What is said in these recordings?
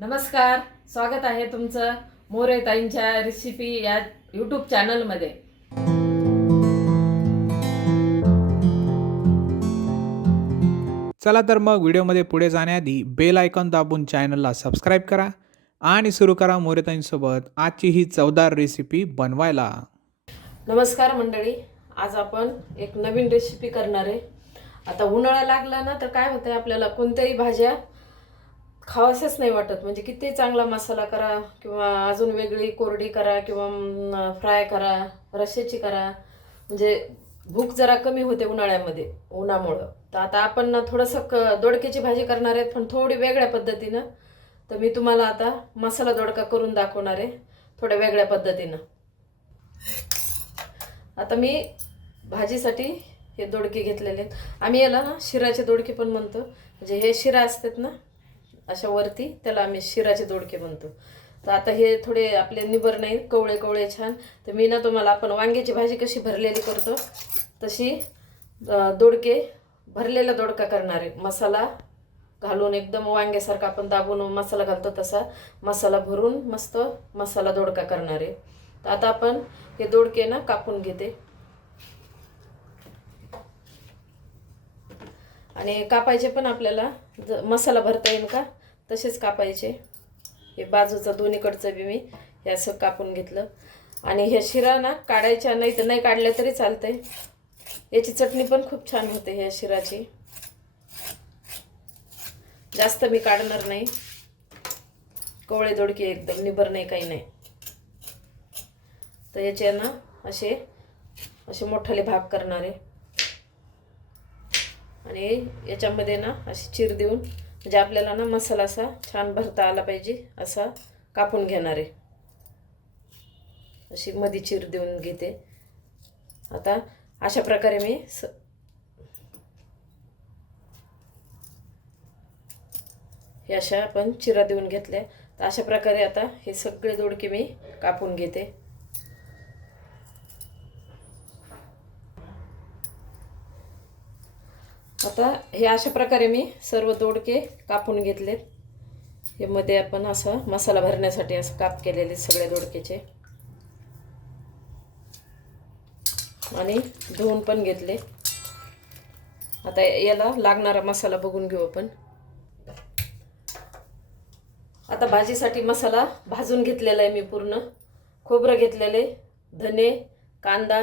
नमस्कार स्वागत आहे तुमचं मोरे ताईंच्या रेसिपी या यूट्यूब चॅनलमध्ये चला तर मग व्हिडिओमध्ये पुढे जाण्याआधी बेल आयकॉन दाबून चॅनलला सबस्क्राईब करा आणि सुरू करा मोरेताईंसोबत आजची ही चवदार रेसिपी बनवायला. नमस्कार मंडळी आज आपण एक नवीन रेसिपी करणार आहे. आता उन्हाळा लागला ना तर काय होतंय आपल्याला? कोणत्याही भाज्या खावाशाच नाही वाटत. म्हणजे किती चांगला मसाला करा किंवा अजून वेगळी कोरडी करा किंवा फ्राय करा रश्याची करा. म्हणजे भूक जरा कमी होते उन्हाळ्यामध्ये उन्हामुळं. तर आता आपण ना थोडंसं क दोडक्याची भाजी करणार आहेत पण थोडी वेगळ्या पद्धतीनं. तर मी तुम्हाला आता मसाला दोडका करून दाखवणार आहे थोड्या वेगळ्या पद्धतीनं. आता मी भाजीसाठी हे दोडके घेतलेले आहेत. आम्ही याला ना शिराचे दोडके पण म्हणतो. म्हणजे हे शिरा असतात ना अशा वरती त्याला आम्ही शिराचे दोडके म्हणतो. तर आता हे थोडे आपले निबर नाही कवळे कवळे छान. तर मी ना तुम्हाला आपण वांग्याची भाजी कशी भरलेली करतो तशी दोडके भरलेला दोडका करणार आहे. मसाला घालून एकदम वांग्यासारखा आपण दाबून मसाला घालतो तसा. मसाला भरून मस्त मसाला दोडका करणार आहे. तर आता आपण हे दोडके ना कापून घेते. आणि कापायचे पण आपल्याला मसाला भरता येईल का? तसेच कापायचे. हे बाजूचं दोन्हीकडचं बी मी हे असं कापून घेतलं. आणि ह्या शिरा ना काढायच्या नाही तर नाही काढल्या तरी चालतंय. याची चटणी पण खूप छान होते ह्या शिराची. जास्त मी काढणार नाही. कोवळे दोडके एकदम निबर नाही काही नाही. तर याचे ना असे असे मोठाले भाग करणारे. आणि याच्यामध्ये ना अशी चीर देऊन म्हणजे आपल्याला ना मसाला असा छान भरता आला पाहिजे असा कापून घेणार आहे. अशी मधी चीर देऊन घेते. आता अशा प्रकारे मी स हे अशा आपण चिरा देऊन घेतल्या. तर अशा प्रकारे आता हे सगळे दोडके मी कापून घेते. आता हे अशा प्रकारे मी सर्व दोडके कापून घेतलेत. हे मध्ये आपण असं मसाला भरण्यासाठी असं काप केलेले सगळे दोडकेचे. आणि धुवून पण घेतले. आता याला लागणारा मसाला बघून घेऊ आपण. आता भाजीसाठी मसाला भाजून घेतलेला आहे मी पूर्ण. खोबरं घेतलेले धने कांदा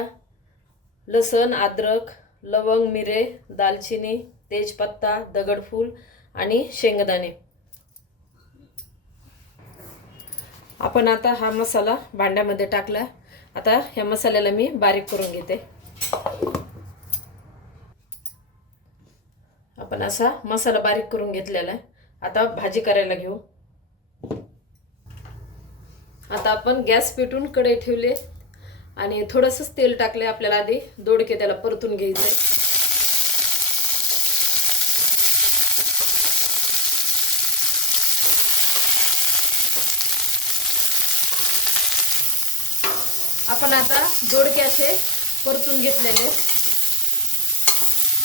लसण अद्रक लवंग मिरे दालचिनी तेजपत्ता दगडफूल आणि शेंगदाणे. आपण आता हा मसाला भांड्यामध्ये टाकला. आता ह्या मसाल्याला मी बारीक करून घेते. आपण असा मसाला बारीक करून घेतलेला आहे. आता भाजी करायला घेऊ. आता आपण गॅस पेटून कढई ठेवले आणि थोडंसंच तेल टाकले आपल्याला आधी. दोडके त्याला परतून घ्यायचे आपण आता दोडके असे परतून घेतलेले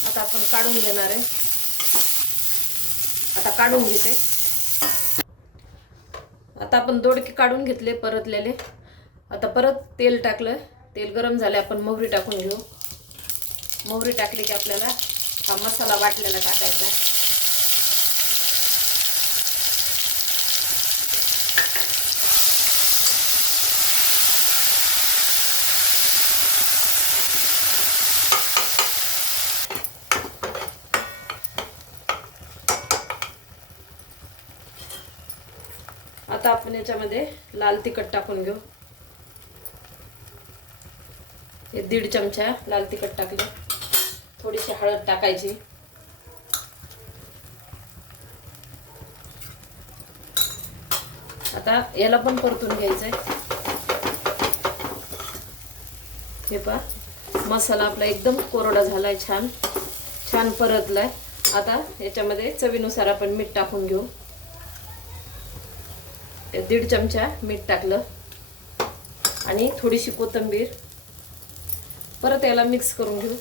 आता आपण काढून घेणार आहे. आता काढून घेते. आता आपण दोडके काढून घेतले परतलेले. आता परत तेल टाकलं. तेल गरम झाले आपण मोहरी टाकून घेऊ. मोहरी टाकली की आपल्याला हा मसाला वाटलेला टाकायचा. आता आपण याच्यामध्ये लाल तिखट टाकून घेऊ. हे दीड चमचा लाल तिखट टाकले. थोडीशी हळद टाकायची. आता याला पण परतून घ्यायचंय. हे पहा मसाला आपला एकदम कोरडा झालाय छान. छान परतलाय. आता याच्यामध्ये चवीनुसार आपण मीठ टाकून घेऊ. दीड चमचा मीठ टाकलं. आणि थोडीशी कोथिंबीर. परत याला मिक्स करून घेऊ.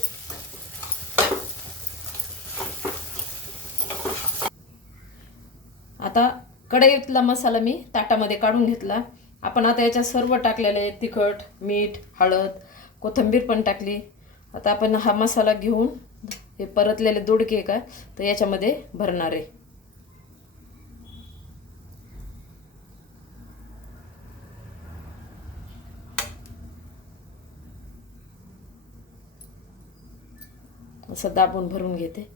आता कढईतला मसाला मी ताटामध्ये काढून घेतला. आपण आता याच्यात सर्व टाकलेले आहे तिखट मीठ हळद कोथिंबीर पण टाकली. आता आपण हा मसाला घेऊन हे परतलेले दोडके का तर याच्यामध्ये भरणार आहे. असं दाबून भरून घेते.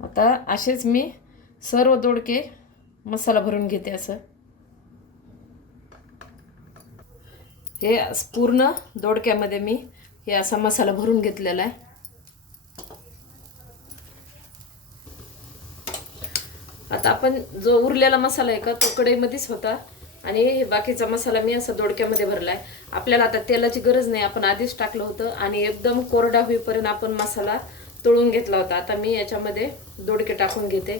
आता असेच मी सर्व दोडके मसाला भरून घेते असं. हे पूर्ण दोडक्यामध्ये मी हे असा मसाला भरून घेतलेला आहे. आता आपण जो उरलेला मसाला आहे का तो कढईमध्येच होता. आणि बाकीचा मसाला मी असा दोडक्यामध्ये भरलाय. आपल्याला आता तेलाची गरज नाही आपण आधीच टाकलं होतं आणि एकदम कोरडा होईपर्यंत आपण मसाला तळून घेतला होता. आता मी याच्यामध्ये दोडके टाकून घेते.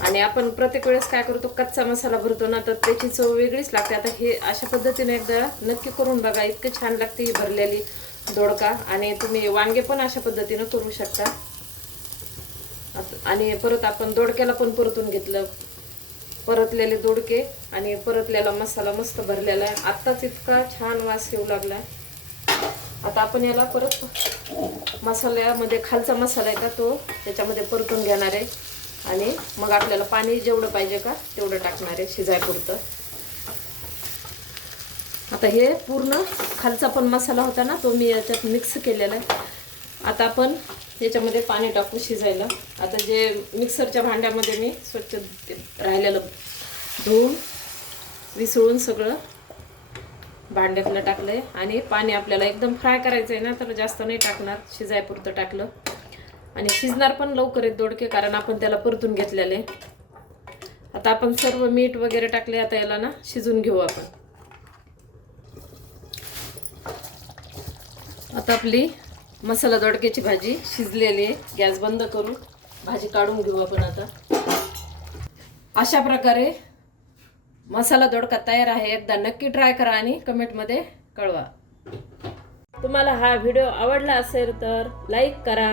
आणि आपण प्रत्येक वेळेस काय करतो कच्चा मसाला भरतो ना तर त्याची चव वेगळीच लागते. आता हे अशा पद्धतीने एकदा नक्की करून बघा इतकं छान लागते ही भरलेली दोडका. आणि तुम्ही वांगे पण अशा पद्धतीनं करू शकता. आणि परत आपण दोडक्याला पण परतून घेतलं. परतलेले दोडके आणि परतलेला मसाला मस्त भरलेला आहे. आत्ताच इतका छान वास येऊ लागला. आता आपण याला परत मसाल्यामध्ये खालचा मसाला आहे का तो त्याच्यामध्ये परतून घेणार आहे. आणि मग आपल्याला पाणी जेवढं पाहिजे का तेवढं टाकणार आहे शिजायपुरतं. आता हे पूर्ण खालचा पण मसाला होता ना तो मी याच्यात मिक्स केलेला आहे. आता आपण याच्यामध्ये पाणी टाकू शिजायला. आता जे मिक्सरच्या भांड्यामध्ये मी स्वच्छ राहिलेलं धुवून विसळून सगळं भांड्यातलं टाकलं आहे आणि पाणी आपल्याला एकदम फ्राय करायचं आहे ना तर जास्त नाही टाकणार. शिजायपुरतं टाकलं. आणि शिजणार पण लवकर आहेत दोडके कारण आपण त्याला परतून घेतलेले. आता आपण सर्व मीठ वगैरे टाकले आता याला ना शिजून घेऊ आपण. आता आपली मसाला दोडक्याची भाजी शिजलेली आहे. गॅस बंद करून भाजी काढून घेऊ आपण आता. अशा प्रकारे मसाला दोडका तयार आहे. एकदा नक्की ट्राय करा आणि कमेंटमध्ये कळवा. तुम्हाला हा व्हिडिओ आवडला असेल तर लाईक करा.